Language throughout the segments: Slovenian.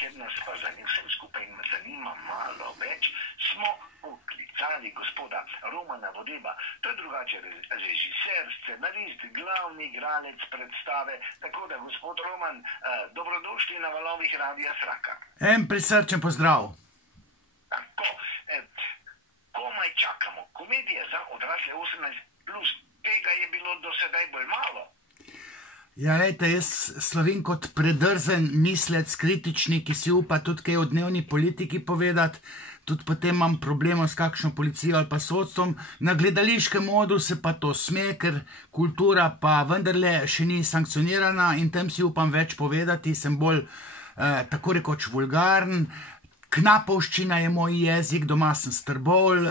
ker nas pa vsem skupaj zanima malo več, smo poklicali gospoda Romana Vodeba. To je drugače režiser, scenarist, glavni igralec predstave. Tako da, gospod Roman, dobrodošli na valovih Radia Sraka. En prisrčen pozdrav. Tako, komaj čakamo. Komedije za odrasle 18+, tega je bilo do sedaj bolj malo. Ja, lejte, jaz slovim kot predrzen mislec, kritični, ki si upa tudi kaj o dnevni politiki povedati, tudi potem imam problemov s kakšno policijo ali pa sodstvom. Na gledališkem modu se pa to sme, ker kultura pa vendarle še ni sankcionirana in tem si upam več povedati, sem bolj tako rekoč vulgaren. Knapovščina je moj jezik, doma sem strbol,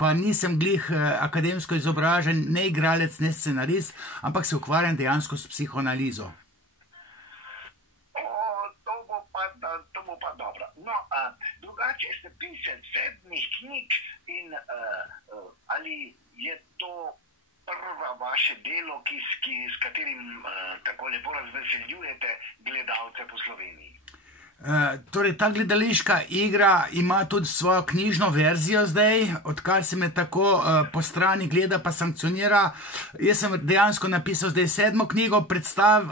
pa nisem glih akademsko izobražen, ne igralec, ne scenarist, ampak se ukvarjam dejansko s psihoanalizo. To bo pa dobro. No, drugače ste pisec 7 knjig in ali je to prva vaše delo, s katerim tako lepo razveseljujete gledalce po Sloveniji? Torej, ta gledališka igra ima tudi svojo knjižno verzijo zdaj, odkar se me tako po strani gleda pa sankcionira. Jaz sem dejansko napisal zdaj 7. knjigo,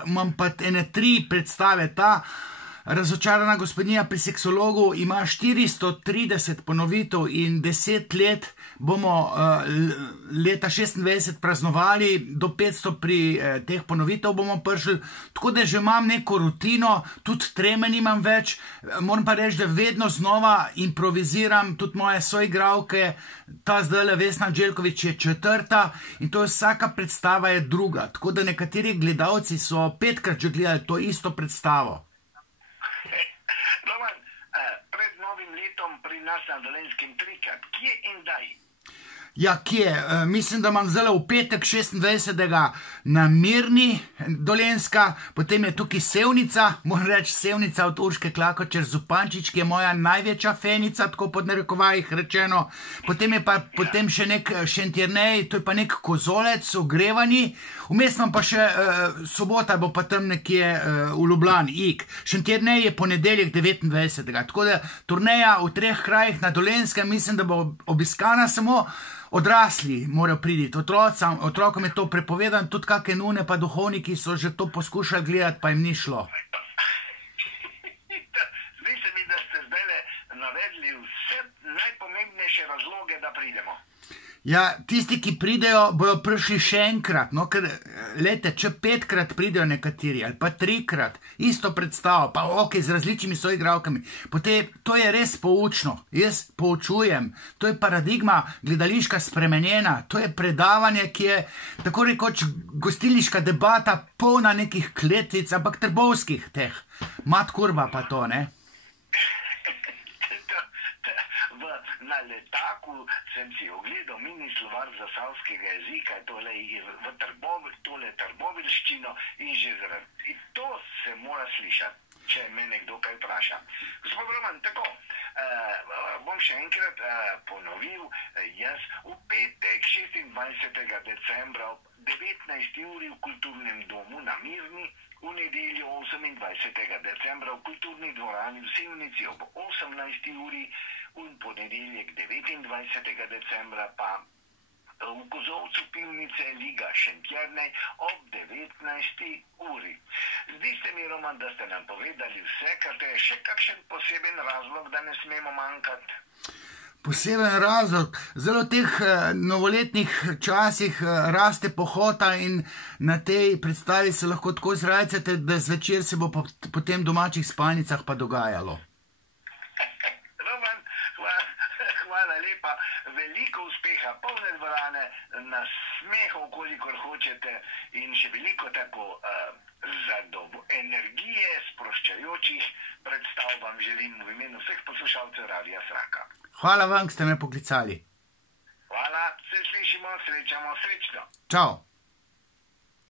imam pa ene 3 predstave. Ta Razočarana gospodinja pri seksologu ima 430 ponovitev in 10 let bomo leta 26 praznovali, do 500 pri teh ponovitev bomo prišli, tako da že imam neko rutino, tudi treme nimam več, moram pa reči, da vedno znova improviziram, tudi moje soigralke, ta zdajle Vesna Anđelković je 4. in to je vsaka predstava je druga, tako da nekateri gledalci so 5-krat že gledali to isto predstavo. Roman, pred novim letom pri nas na Dolenjskem 3-krat, kje in daj? Ja, kje? Mislim, da imam zdaj v petek 26. na Mirni Dolenjska, potem je tukaj Sevnica, moram reči Sevnica od Urške Klakočar Zupančič, ki je moja največja fenica, tako pod narekovajih rečeno, potem je pa potem še nek Šentjernej, to je pa nek Kozolec, Ogrevani, vmes imam pa še sobota, bo pa tam nekje v Ljubljani, Ig. Šentjernej je ponedeljek 29. Tako da turneja v 3 krajih na Dolenjskem, mislim, da bo obiskana samo. Odrasli morajo priditi, otrokom je to prepovedano, tudi kakšne nune pa duhovniki so že to poskušali gledati, pa jim ni šlo. Zdi se mi, da ste zdaj navedli vse najpomembnejše razloge, da pridemo. Ja, tisti, ki pridejo, bojo prišli še enkrat, no, ker, lejte, če 5-krat pridejo nekateri, ali pa 3-krat, isto predstavo, pa ok, z različnimi soigralkami, potem to je res poučno, jaz poučujem, to je paradigma gledališka spremenjena, to je predavanje, ki je tako rekoč gostilniška debata, polna nekih kletvic, ampak trbovskih teh, mat kurva pa to, ne? Na letaku sem si ogledal mini slovar zasavskega jezika, tole trboveljščino in že zaradi. To se mora slišati, če me nekdo kaj vpraša. Gospod Roman, tako, bom še enkrat ponovil, jaz v petek 26. decembra ob 19. uri v Kulturnem domu na Mirni, v nedeljo 28. decembra v Kulturni dvorani v Sevnici ob 18. uri, v ponedeljek 29. decembra pa v Kozolcu pivnice Liga Šentjernej ob 19. uri. Zdi se mi, Roman, da ste nam povedali vse, kar te je še kakšen poseben razlog, da ne smemo manjkati? Poseben razlog, zelo v teh novoletnih časih raste pohota in na tej predstavi se lahko tako zrajcate, da zvečer se bo po tem domačih spalnicah pa dogajalo. Hvala lepa, veliko uspeha, polne dvorane, nasmehov, kolikor hočete in še veliko tako energije, sproščajočih predstav vam želim v imenu vseh poslušalcev Radia Sraka. Hvala vam, ki ste me poklicali. Hvala, se slišimo, srečamo, srečno. Čau.